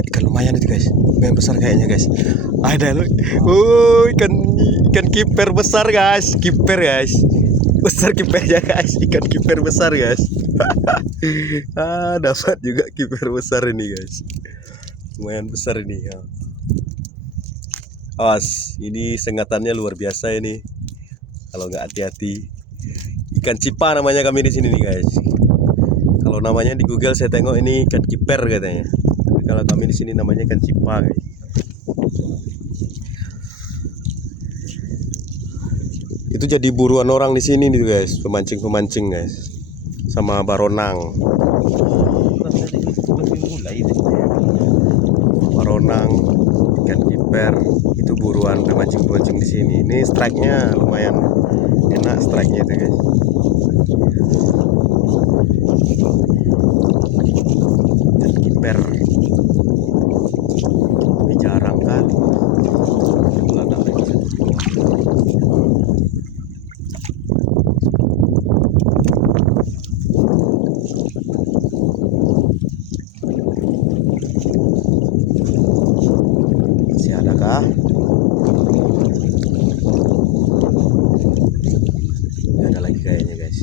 ikan lumayan itu guys, lumayan besar kayaknya guys. Ada loh, ikan kiper besar guys, besar kipernya guys, ikan kiper besar guys. Dapat juga kiper besar ini guys, lumayan besar ini ya. Awas, ini sengatannya luar biasa ini. Kalau nggak hati-hati, ikan cipa namanya kami di sini nih guys. Kalau namanya di Google saya tengok ini ikan kiper katanya. Tapi kalau kami di sini namanya ikan cipa guys. Itu jadi buruan orang di sini nih guys, pemancing guys, sama baronang. Baronang, ikan kiper itu buruan pemancing di sini. Ini strike-nya lumayan enak, strike-nya itu guys. Ikan kiper ini jarang kali. Masih adakah? Nggak ada lagi kayaknya guys.